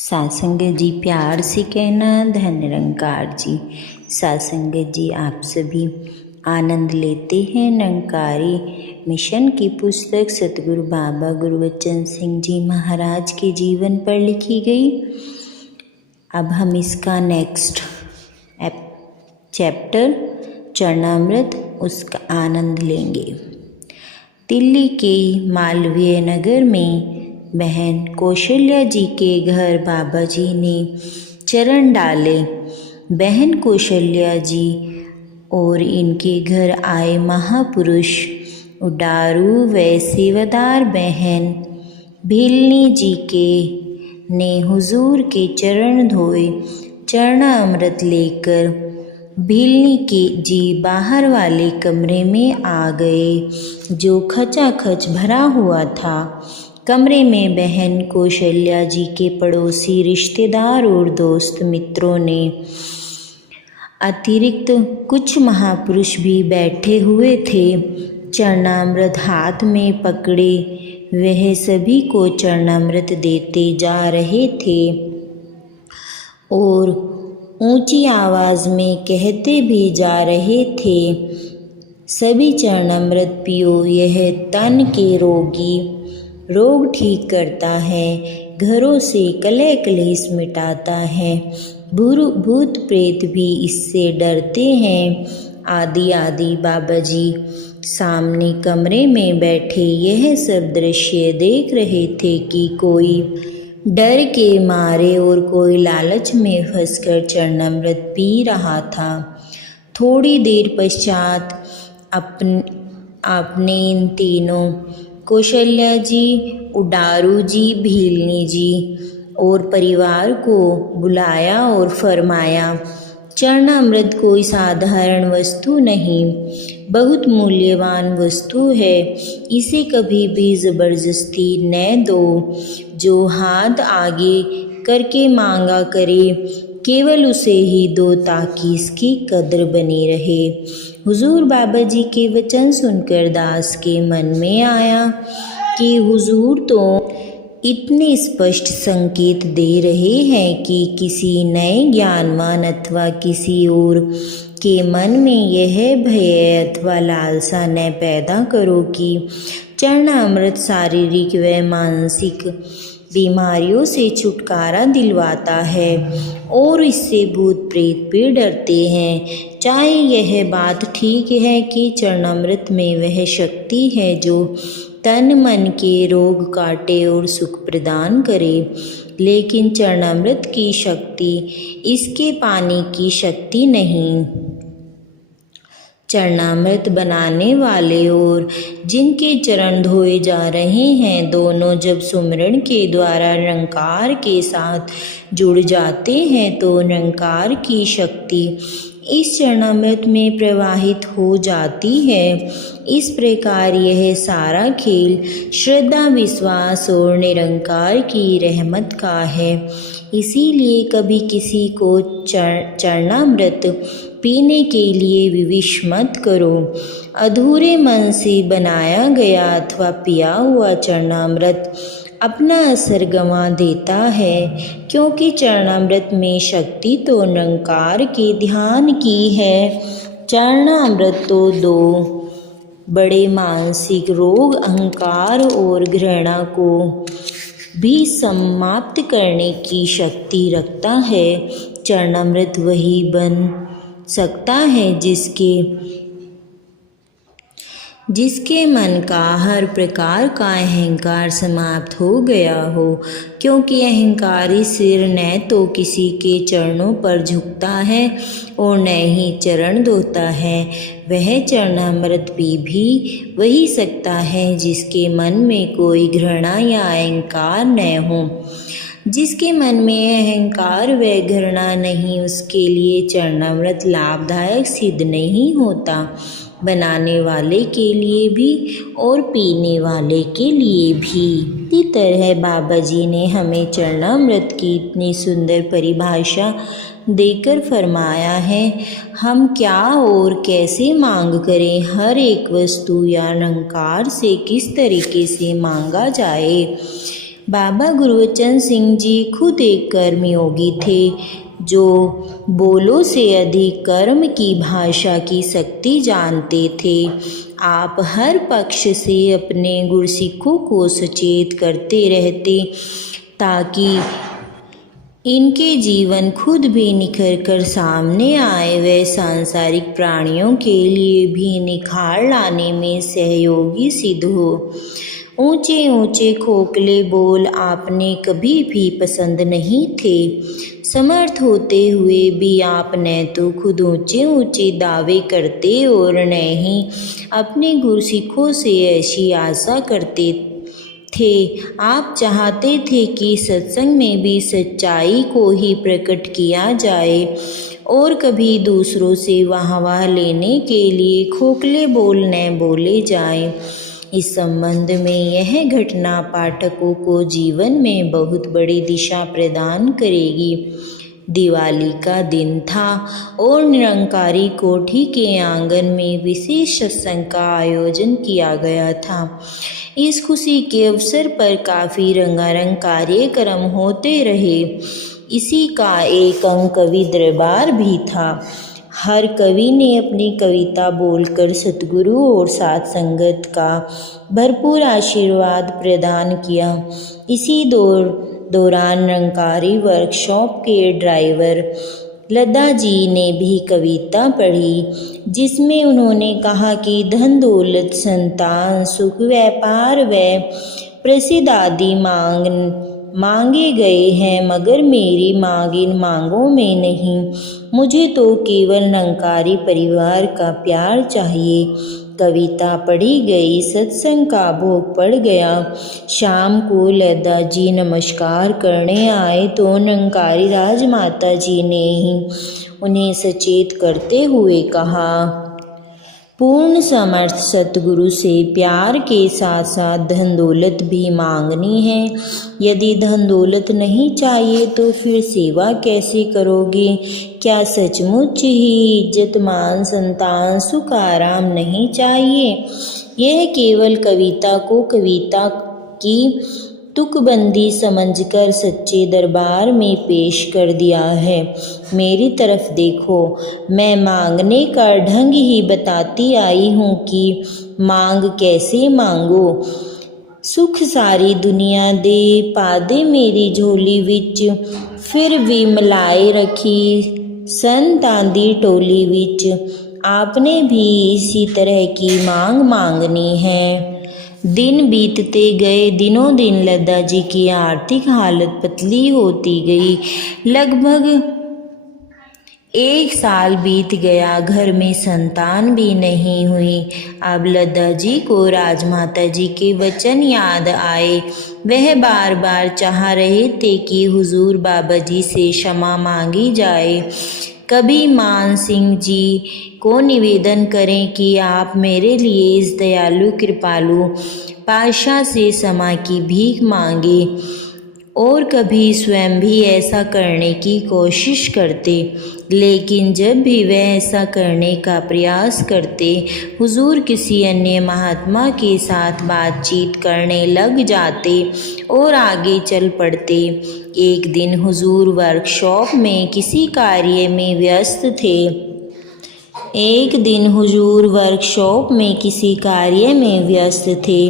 सासंगत जी प्यार से कहना धन निरंकार जी। सासंगत जी आप सभी आनंद लेते हैं निरंकारी मिशन की पुस्तक सतगुरु बाबा गुरबचन सिंह जी महाराज के जीवन पर लिखी गई। अब हम इसका नेक्स्ट चैप्टर चरणामृत उसका आनंद लेंगे। दिल्ली के मालवीय नगर में बहन कौशल्या जी के घर बाबा जी ने चरण डाले। बहन कौशल्या जी और इनके घर आए महापुरुष उडारू व सेवादार बहन भीलनी जी के ने हुजूर के चरण धोए। चरणामृत लेकर भीलनी के जी बाहर वाले कमरे में आ गए जो खचाखच भरा हुआ था। कमरे में बहन कौशल्या जी के पड़ोसी रिश्तेदार और दोस्त मित्रों ने अतिरिक्त कुछ महापुरुष भी बैठे हुए थे। चरणामृत हाथ में पकड़े वह सभी को चरणामृत देते जा रहे थे और ऊंची आवाज़ में कहते भी जा रहे थे, सभी चरणामृत पियो, यह तन के रोग ठीक करता है, घरों से कलह क्लेश मिटाता है, भूत प्रेत भी इससे डरते हैं। आदि बाबा जी सामने कमरे में बैठे यह सब दृश्य देख रहे थे कि कोई डर के मारे और कोई लालच में फंसकर चरणामृत पी रहा था। थोड़ी देर पश्चात आपने इन तीनों कौशल्या जी, उडारू जी, भीलनी जी और परिवार को बुलाया और फरमाया, चरणामृत कोई साधारण वस्तु नहीं, बहुत मूल्यवान वस्तु है। इसे कभी भी ज़बरदस्ती न दो। जो हाथ आगे करके मांगा करे केवल उसे ही दो ताकि इसकी कद्र बनी रहे। हुजूर बाबा जी के वचन सुनकर दास के मन में आया कि हुजूर तो इतने स्पष्ट संकेत दे रहे हैं कि किसी नए ज्ञानवान अथवा किसी और के मन में यह भय अथवा लालसा न पैदा करो कि चरणामृत शारीरिक व मानसिक बीमारियों से छुटकारा दिलवाता है और इससे भूत प्रेत भी डरते हैं। चाहे यह बात ठीक है कि चरणामृत में वह शक्ति है जो तन मन के रोग काटे और सुख प्रदान करे, लेकिन चरणामृत की शक्ति इसके पानी की शक्ति नहीं। चरणामृत बनाने वाले और जिनके चरण धोए जा रहे हैं, दोनों जब सुमरण के द्वारा निरंकार के साथ जुड़ जाते हैं तो निरंकार की शक्ति इस चरणामृत में प्रवाहित हो जाती है। इस प्रकार यह सारा खेल श्रद्धा, विश्वास और निरंकार की रहमत का है। इसीलिए कभी किसी को चरणामृत पीने के लिए विवश मत करो। अधूरे मन से बनाया गया अथवा पिया हुआ चरणामृत अपना असर गंवा देता है, क्योंकि चरणामृत में शक्ति तो निरंकार के ध्यान की है। चरणामृत तो दो बड़े मानसिक रोग अहंकार और घृणा को भी समाप्त करने की शक्ति रखता है। चरणामृत वही बन सकता है जिसके मन का हर प्रकार का अहंकार समाप्त हो गया हो, क्योंकि अहंकारी सिर न तो किसी के चरणों पर झुकता है और न ही चरण धोता है। वह चरणामृत पी भी वही सकता है जिसके मन में कोई घृणा या अहंकार न हो। जिसके मन में अहंकार व घृणा नहीं, उसके लिए चरणामृत लाभदायक सिद्ध नहीं होता। बनाने वाले के लिए भी और पीने वाले के लिए भी। इसी तरह बाबा जी ने हमें चरणामृत की इतनी सुंदर परिभाषा देकर फरमाया है, हम क्या और कैसे मांग करें, हर एक वस्तु या निरंकार से किस तरीके से मांगा जाए। बाबा गुरबचन सिंह जी खुद एक कर्मयोगी थे जो बोलों से अधिक कर्म की भाषा की शक्ति जानते थे। आप हर पक्ष से अपने गुरसिखों को सचेत करते रहते ताकि इनके जीवन खुद भी निखर कर सामने आए व सांसारिक प्राणियों के लिए भी निखार लाने में सहयोगी सिद्ध हो। ऊंचे ऊंचे खोखले बोल आपने कभी भी पसंद नहीं थे। समर्थ होते हुए भी आप न तो खुद ऊंचे ऊंचे दावे करते और न ही अपने गुरसिखों से ऐसी आशा करते थे। आप चाहते थे कि सत्संग में भी सच्चाई को ही प्रकट किया जाए और कभी दूसरों से वाह लेने के लिए खोखले बोल न बोले जाएं। इस संबंध में यह घटना पाठकों को जीवन में बहुत बड़ी दिशा प्रदान करेगी। दिवाली का दिन था और निरंकारी कोठी के आंगन में विशेष सत्संग का आयोजन किया गया था। इस खुशी के अवसर पर काफ़ी रंगारंग कार्यक्रम होते रहे। इसी का एक अंग कवि दरबार भी था। हर कवि ने अपनी कविता बोलकर सतगुरु और साथ संगत का भरपूर आशीर्वाद प्रदान किया। इसी दौरान रंगकारी वर्कशॉप के ड्राइवर लद्दा जी ने भी कविता पढ़ी, जिसमें उन्होंने कहा कि धन दौलत संतान सुख व्यापार व प्रसिद्ध आदि मांगे गए हैं, मगर मेरी मांग इन मांगों में नहीं। मुझे तो केवल निरंकारी परिवार का प्यार चाहिए। कविता पढ़ी गई, सत्संग का भोग पड़ गया। शाम को लद्दा जी नमस्कार करने आए तो निरंकारी राजमाता जी ने ही उन्हें सचेत करते हुए कहा, पूर्ण समर्थ सतगुरु से प्यार के साथ साथ धन दौलत भी मांगनी है। यदि धन दौलत नहीं चाहिए तो फिर सेवा कैसे करोगे? क्या सचमुच ही इज्जत मान संतान सुख आराम नहीं चाहिए? यह केवल कविता को कविता की तुकबंदी समझकर सच्चे दरबार में पेश कर दिया है। मेरी तरफ देखो, मैं मांगने का ढंग ही बताती आई हूँ कि मांग कैसे मांगो। सुख सारी दुनिया दे पादे मेरी झोली विच, फिर भी मिलाए रखी संतां दी टोली विच। आपने भी इसी तरह की मांग मांगनी है। दिन बीतते गए। दिनों दिन लद्दा जी की आर्थिक हालत पतली होती गई। लगभग 1 साल बीत गया। घर में संतान भी नहीं हुई। अब लद्दा जी को राजमाता जी के वचन याद आए। वह बार बार चाह रहे थे कि हुजूर बाबा जी से क्षमा मांगी जाए। कभी मान सिंह जी को निवेदन करें कि आप मेरे लिए इस दयालु कृपालु पातशाह से क्षमा की भीख मांगे, और कभी स्वयं भी ऐसा करने की कोशिश करते। लेकिन जब भी वह ऐसा करने का प्रयास करते, हुजूर किसी अन्य महात्मा के साथ बातचीत करने लग जाते और आगे चल पड़ते। एक दिन हुजूर वर्कशॉप में किसी कार्य में व्यस्त थे।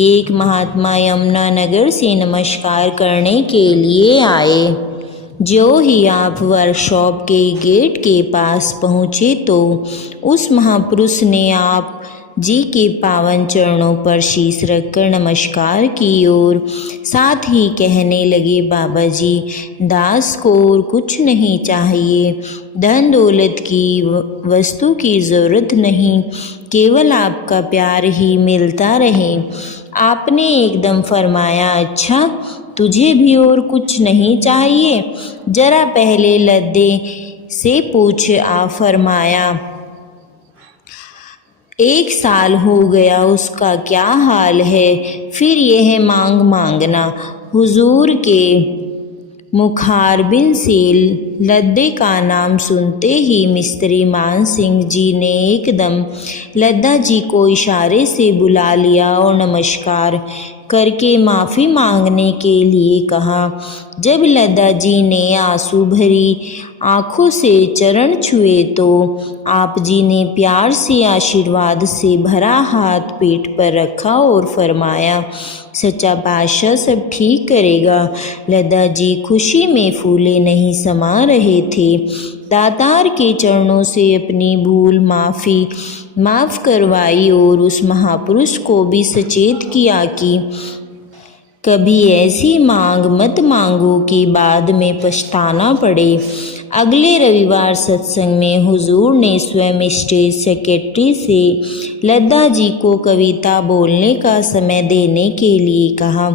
एक महात्मा यमुनानगर से नमस्कार करने के लिए आए। जो ही आप वर्कशॉप के गेट के पास पहुँचे तो उस महापुरुष ने आप जी के पावन चरणों पर शीश रखकर नमस्कार की और साथ ही कहने लगे, बाबा जी, दास को और कुछ नहीं चाहिए, धन दौलत की वस्तु की ज़रूरत नहीं, केवल आपका प्यार ही मिलता रहे। आपने एकदम फरमाया, अच्छा, तुझे भी और कुछ नहीं चाहिए? जरा पहले लद्दे से पूछ। आप फरमाया, 1 साल हो गया, उसका क्या हाल है? फिर यह मांग मांगना। हुजूर के मुखारबिन से लद्दे का नाम सुनते ही मिस्त्री मान सिंह जी ने एकदम लद्दा जी को इशारे से बुला लिया और नमस्कार करके माफ़ी मांगने के लिए कहा। जब लता जी ने आंसू भरी आंखों से चरण छुए तो आप जी ने प्यार से आशीर्वाद से भरा हाथ पेट पर रखा और फरमाया, सच्चा पातशाह सब ठीक करेगा। लता जी खुशी में फूले नहीं समा रहे थे। दातार के चरणों से अपनी भूल माफ़ करवाई और उस महापुरुष को भी सचेत किया कि कभी ऐसी मांग मत मांगो कि बाद में पछताना पड़े। अगले रविवार सत्संग में हुजूर ने स्वयं स्टेज सेक्रेटरी से लता जी को कविता बोलने का समय देने के लिए कहा।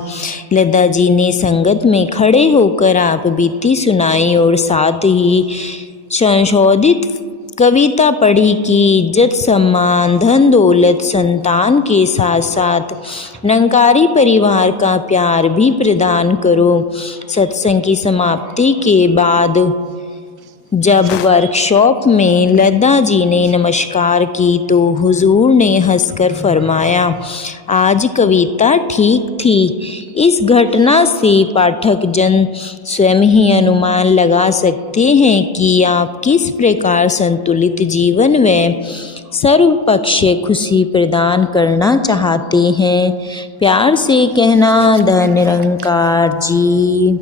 लता जी ने संगत में खड़े होकर आप बीती सुनाई और साथ ही संशोधित कविता पढ़ी कि इज्जत सम्मान धन दौलत संतान के साथ साथ निरंकारी परिवार का प्यार भी प्रदान करो। सत्संग की समाप्ति के बाद जब वर्कशॉप में लता जी ने नमस्कार की तो हुजूर ने हंसकर फरमाया, आज कविता ठीक थी। इस घटना से पाठक जन स्वयं ही अनुमान लगा सकते हैं कि आप किस प्रकार संतुलित जीवन व सर्वपक्षीय खुशी प्रदान करना चाहते हैं। प्यार से कहना, धन निरंकार जी।